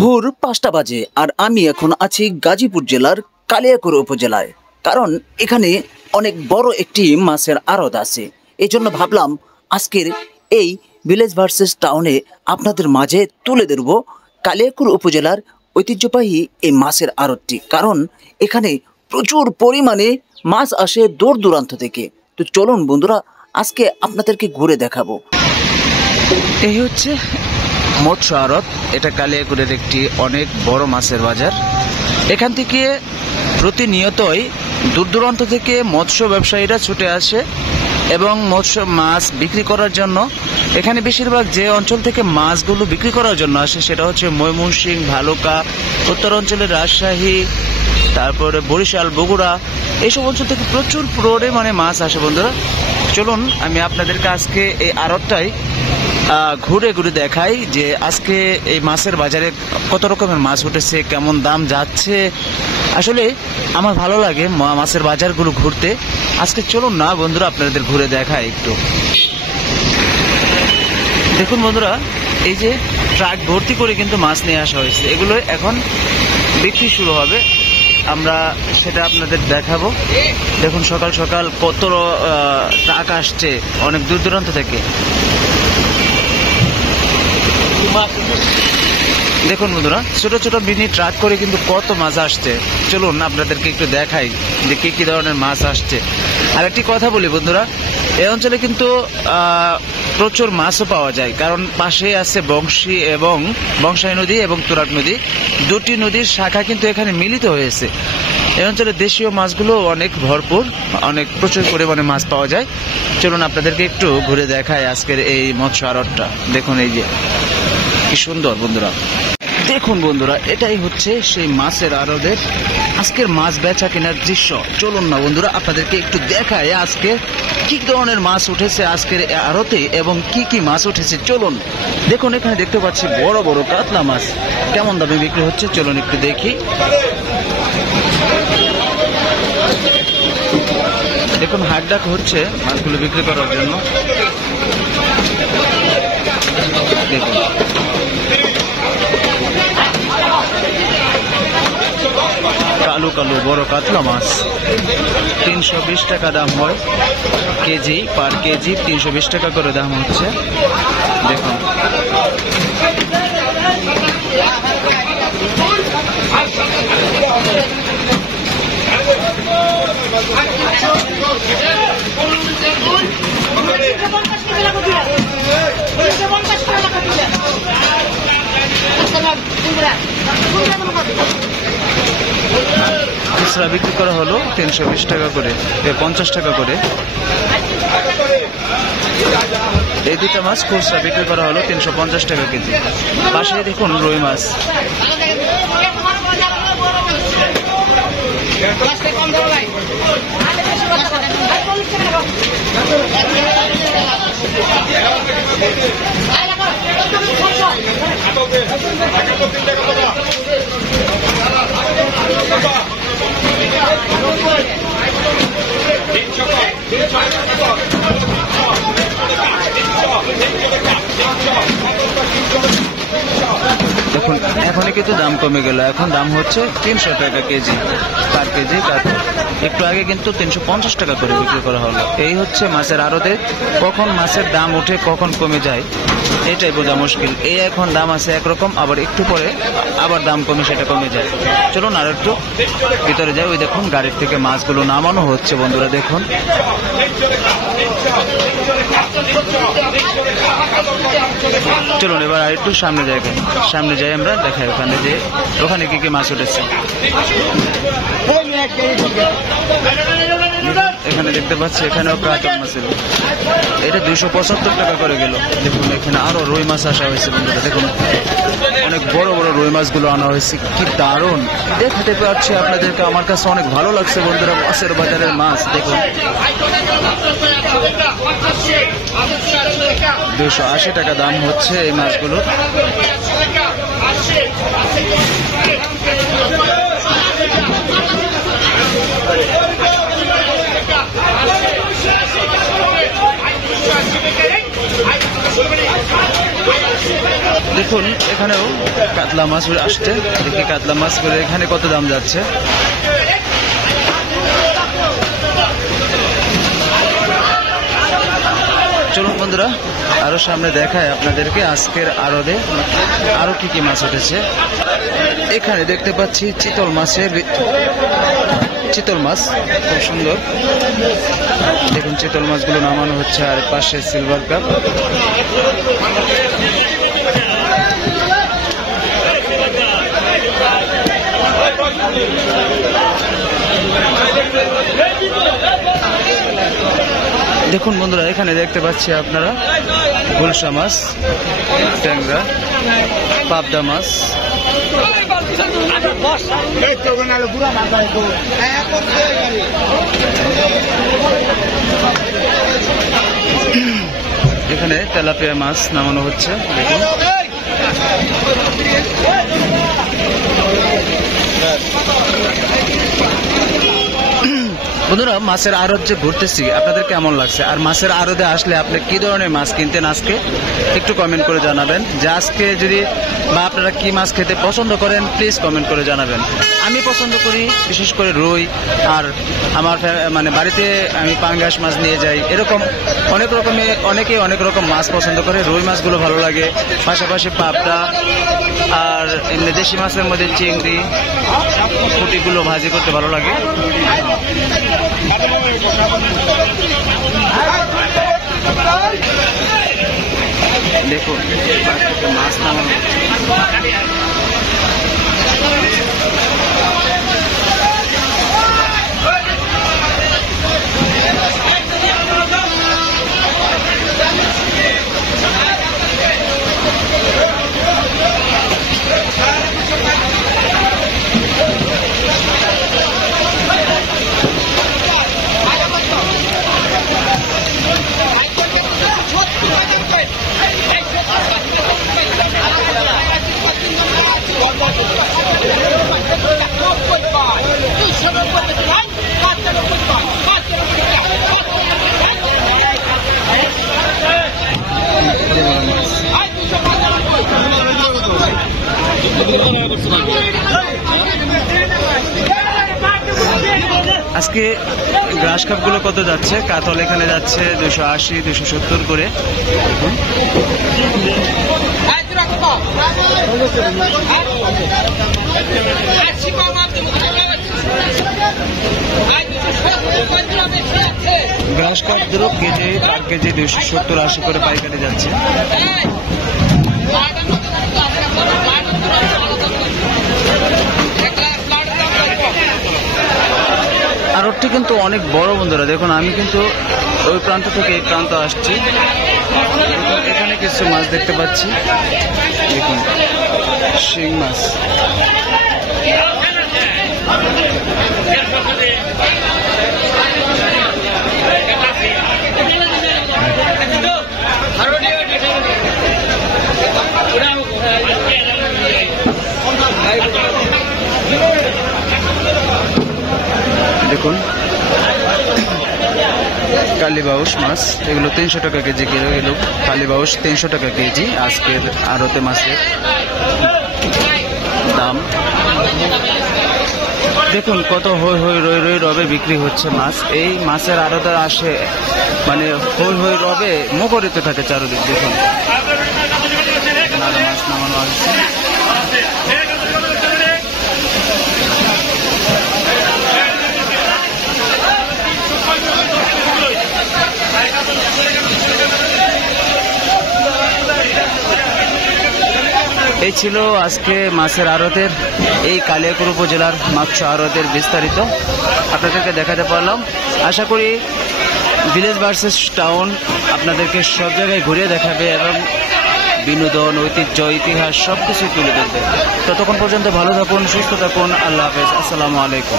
ভোর ৫টা বাজে আর আমি এখন আছি গাজীপুর জেলার কালিয়াকৈর উপজেলায়। কারণ এখানে অনেক বড় একটি মাছের আড়ত আছে। এই জন্য ভাবলাম আজকের এই ভিলেজ ভার্সেস টাউনে আপনাদের মাঝে তুলে ধরব কালিয়াকৈর উপজেলার ঐতিহ্যবাহী এই মাছের আড়তটি। কারণ এখানে প্রচুর পরিমাণে মাছ আসে দূর দূরান্ত থেকে। তো চলুন বন্ধুরা, আজকে আপনাদেরকে ঘুরে দেখাবো। এই হচ্ছে মৎস্য আড়ত। এটা কালিয়াকৈরের একটি অনেক বড় মাছের বাজার। এখান থেকে প্রতিনিয়তই দূর দূরান্ত থেকে মৎস্য ব্যবসায়ীরা ছুটে আসে এবং মৎস্য মাছ বিক্রি করার জন্য। এখানে বেশিরভাগ যে অঞ্চল থেকে মাছগুলো বিক্রি করার জন্য আসে সেটা হচ্ছে ময়মনসিংহ, ভালুকা, উত্তর অঞ্চলের রাজশাহী, তারপরে বরিশাল, বগুড়া, এইসব অঞ্চল থেকে প্রচুর পরিমাণে মাছ আসে। বন্ধুরা চলুন আমি আপনাদেরকে আজকে এই আড়তটাই ঘুরে ঘুরে দেখাই যে আজকে এই মাছের বাজারে কত রকমের মাছ উঠেছে, কেমন দাম যাচ্ছে। আসলে আমার ভালো লাগে মাছের বাজারগুলো ঘুরতে। আজকে চলুন না বন্ধুরা আপনাদের ঘুরে দেখাই একটু। দেখুন বন্ধুরা, এই যে ট্রাক ভর্তি করে কিন্তু মাছ নিয়ে আসা হয়েছে, এগুলো এখন বিক্রি শুরু হবে, আমরা সেটা আপনাদের দেখাবো। দেখুন সকাল সকাল কত ট্রাক আসছে অনেক দূর দূরান্ত থেকে। দেখুন বন্ধুরা, ছোট ছোট মিনি ট্রাক করে কিন্তু কত মাছ আসছে। চলুন আপনাদেরকে একটু দেখাই যে কি কি ধরনের মাছ আসছে। আর একটি কথা বলি বন্ধুরা, এই অঞ্চলে কিন্তু প্রচুর মাছও পাওয়া যায়, কারণ পাশে আছে বংশী এবং বংশাই নদী এবং তুরাগ নদী, দুটি নদীর শাখা কিন্তু এখানে মিলিত হয়েছে। এই অঞ্চলে দেশীয় মাছগুলো অনেক ভরপুর, অনেক প্রচুর পরিমাণে মাছ পাওয়া যায়। চলুন আপনাদেরকে একটু ঘুরে দেখায় আজকের এই মৎস্য আড়তটা। দেখুন এই যে কি সুন্দর বন্ধুরা। দেখুন বন্ধুরা, এটাই হচ্ছে সেই মাছের আড়তের আজকের মাছ বেচা কেনার দৃশ্য। চলুন না বন্ধুরা আপনাদেরকে একটু দেখায় আজকে কি ধরনের মাছ উঠেছে আজকের আড়তে এবং কি কি মাছ উঠেছে। চলুন দেখুন, এখানে দেখতে পাচ্ছি বড় বড় কাতলা মাছ কেমন দামে বিক্রি হচ্ছে। চলুন একটু দেখি। দেখুন হাট ডাক হচ্ছে মাছগুলো বিক্রি করার জন্য। দেখুন কালো কালো বড় কাতলা মাছ 320 টাকা দাম হয় কেজি, পার কেজি 320 টাকা করে দাম হচ্ছে। দেখুন খুচরা বিক্রি করা হলো 320 টাকা করে, 50 টাকা করে। এই দুটা মাছ খুচরা বিক্রি করা হলো 350 টাকা কেজি। পাশে দেখুন রুই মাছ। দেখুন এখনই কিন্তু দাম কমে গেল, এখন দাম হচ্ছে 300 টাকা কেজি, পার কেজি। একটু আগে কিন্তু 350 টাকা করে বিক্রি করা হলো। এই হচ্ছে মাছের আড়তে কখন মাছের দাম ওঠে কখন কমে যায় এটাই বোঝা মুশকিল। এই এখন দাম আছে একরকম, আবার একটু পরে আবার দাম কমে সেটা কমে যায়। চলুন আর একটু ভিতরে যাই। ওই দেখুন গাড়ির থেকে মাছগুলো নামানো হচ্ছে বন্ধুরা। দেখুন চলুন এবার আর একটু সামনে যাই আমরা দেখাই ওখানে যে ওখানে কি কি মাছ উঠেছে। এখানে দেখতে পাচ্ছি এখানেও কাতল মাছ, এটা 275 টাকা করে গেল। দেখুন এখানে আরো রুই মাছ আসা হয়েছে বন্ধুরা। দেখুন অনেক বড় বড় রুই মাছগুলো আনা হয়েছে, কি দারুণ দেখাতে পাচ্ছি আপনাদেরকে। আমার কাছে অনেক ভালো লাগছে বন্ধুরা মাছের বাজারের মাছ। দেখুন 280 টাকা দাম হচ্ছে এই মাছগুলো। দেখুন দেখুন এখানেও কাতলা মাছ আসছে, দেখি কাতলা মাছ করে এখানে কত দাম যাচ্ছে। চলুন বন্ধুরা আরো সামনে দেখায় আপনাদেরকে আজকের আড়তে আরো কি কি মাছ উঠেছে। এখানে দেখতে পাচ্ছি চিতল মাছ খুব সুন্দর। দেখুন চিতল মাছগুলো নামানো হচ্ছে, আর পাশে সিলভার কাপ। দেখুন বন্ধুরা এখানে দেখতে পাচ্ছি আপনারা গুলশা মাছ, ট্যাংরা, পাবদা মাছ। এখানে তেলাপিয়া মাছ নামানো হচ্ছে। দেখুন বন্ধুরা মাছের আড়ত যে ঘুরতেছি আপনাদের কেমন লাগছে, আর মাছের আড়তে আসলে আপনি কি ধরনের মাছ কিনতেন আজকে একটু কমেন্ট করে জানাবেন। যে আজকে যদি বা আপনারা কি মাছ খেতে পছন্দ করেন প্লিজ কমেন্ট করে জানাবেন। আমি পছন্দ করি বিশেষ করে রুই, আর আমার মানে বাড়িতে আমি পাঙ্গাস মাছ নিয়ে যাই। এরকম অনেকে অনেক রকম মাছ পছন্দ করে। রুই মাছগুলো ভালো লাগে, পাশাপাশি পাবদা, আর এমনি দেশি মাছের মধ্যে চিংড়ি, পুঁটিগুলো ভাজি করতে ভালো লাগে। দেখুন মাছ নামানো। আজকে গ্রাস কাপগুলো কত যাচ্ছে? কাতল এখানে যাচ্ছে 280, 270 করে। গ্রাস কাপগুলো কেজি পার কেজি 270, 80 করে পাইকারি যাচ্ছে। আড়তটি কিন্তু অনেক বড় বন্ধুরা। দেখুন আমি কিন্তু ওই প্রান্ত থেকে এই প্রান্ত আসছি। এখানে কিছু মাছ দেখতে পাচ্ছি। দেখুন শিং মাছ। দেখুন কালীবাউস মাছ, এগুলো 300 টাকা কেজি কিলো। এগুলো কালীবাউস 300 টাকা কেজি আজকের আড়তে মাছের দাম। দেখুন কত হই হই রই রই রবে বিক্রি হচ্ছে মাছ। এই মাছের আড়তে আসে মানে হই হই রবে মুখরিত থাকে চারদিক। দেখুন মাছ নামানো আসছে। এই ছিল আজকে মাছের আড়তের এই কালিয়াকৈর উপজেলার মৎস্য আড়তের বিস্তারিত আপনাদেরকে দেখাতে পারলাম। আশা করি ভিলেজ ভার্সেস টাউন আপনাদেরকে সব জায়গায় ঘুরিয়ে দেখাবে এবং বিনোদন, ঐতিহ্য, ইতিহাস সবকিছু তুলে ধরবে। ততক্ষণ পর্যন্ত ভালো থাকুন, সুস্থ থাকুন। আল্লাহ হাফেজ, আসসালামু আলাইকুম।